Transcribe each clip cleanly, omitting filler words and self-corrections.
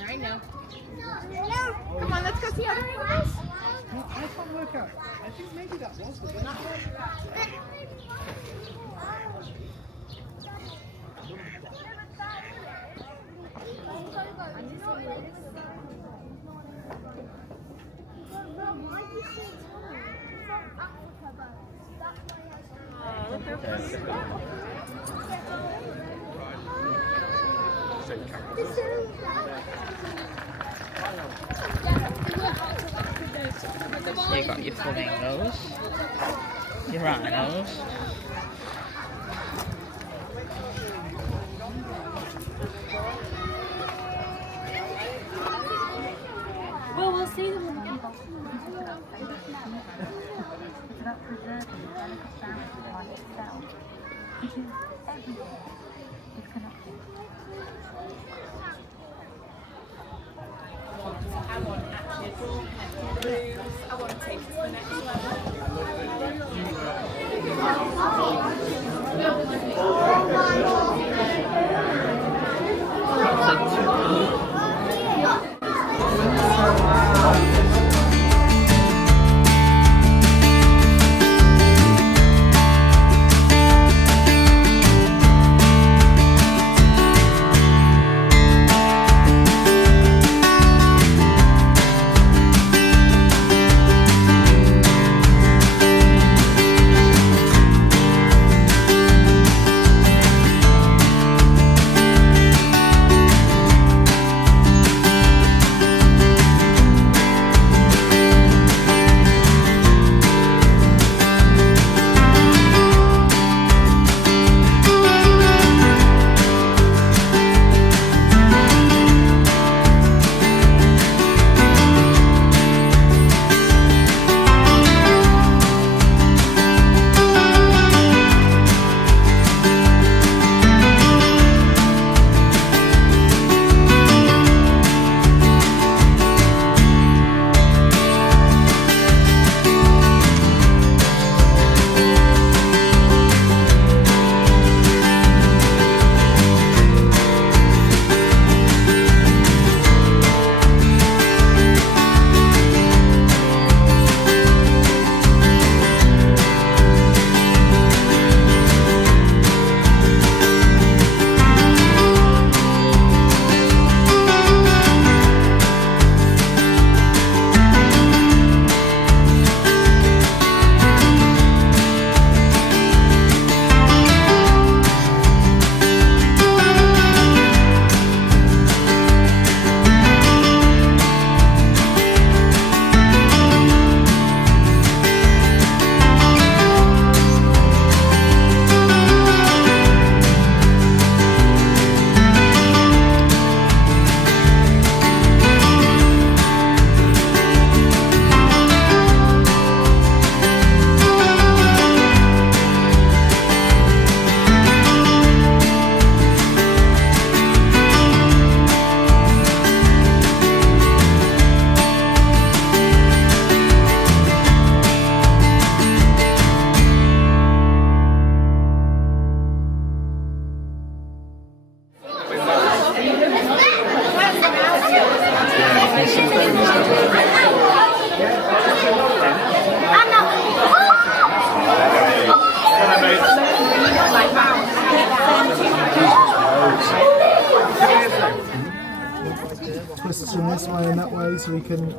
I know. Come on, let's go see other animals. I can't work out. I think maybe that was the one. You got your flamingos, your rhinos. Well, we'll see them when we come back. It's about preserving the delicate balance of life itself, because everything is connected. I want actually a draw blues. I want to take it to the next Twists from this way and that way so we can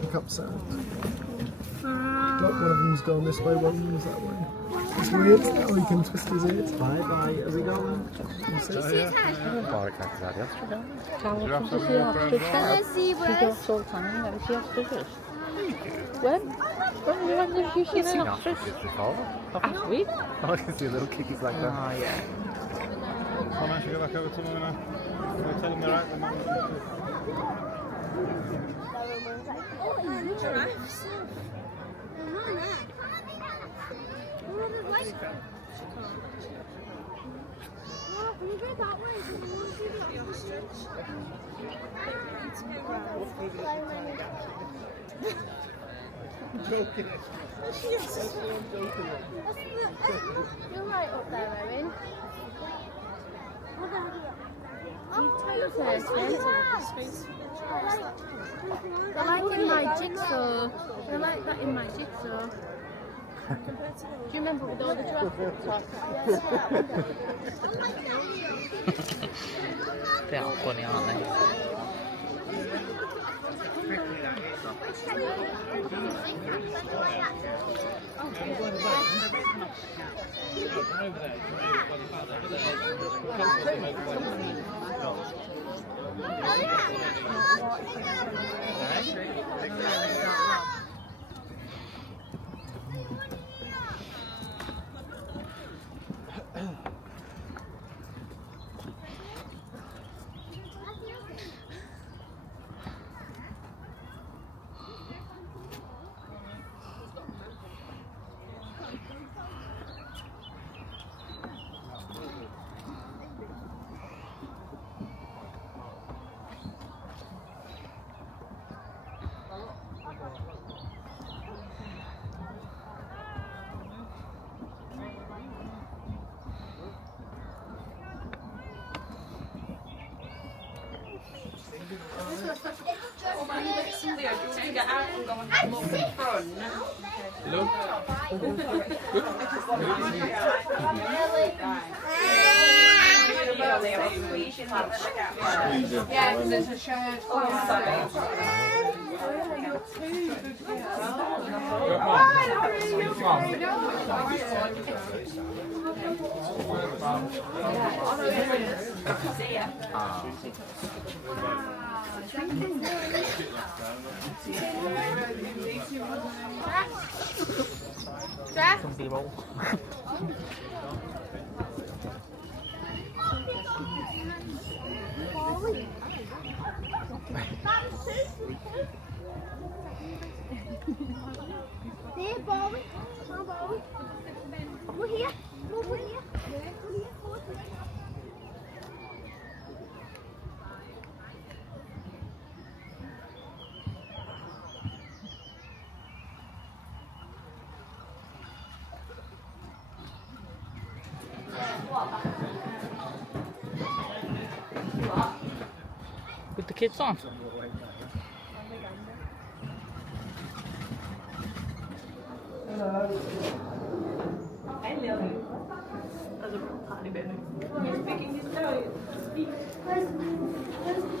pick up sound. Look, one of them's going this way, one of them's that way. It's weird, or he can twist his ears. Bye bye, are we going? When did you see an ostrich? Last week? I can see little kickies like that. Oh yeah. Come on, should we go back over to them now? We'll tell them they're out there. Giraffes. Can we go that way? Do we want to see the ostrich? Joking. You're right up there, Owen. I like in my jigsaw. I like that in my jigsaw. Do you remember with all the giraffes? They are funny, aren't they? Somebody just to get out and go and have a look in front. Yeah, because it's a shared. Some B-roll. There, Bowie. Come on, Bowie. Over here. Over here. With the kids on. There's a tiny bit. He's picking his nose. Where's the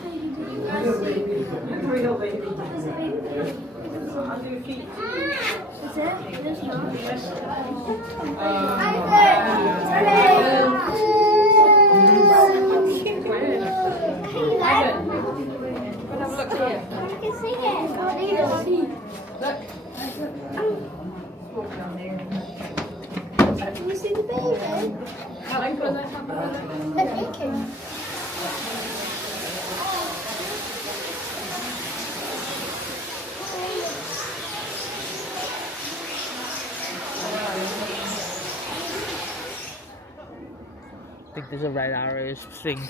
baby? Did you guys see? Real baby. There's a baby. I'll do feet. Is it? There's not. Look here. I can see it. Can't even. Look. Can you see the baby? They're picking. I think there's a red arrows thing.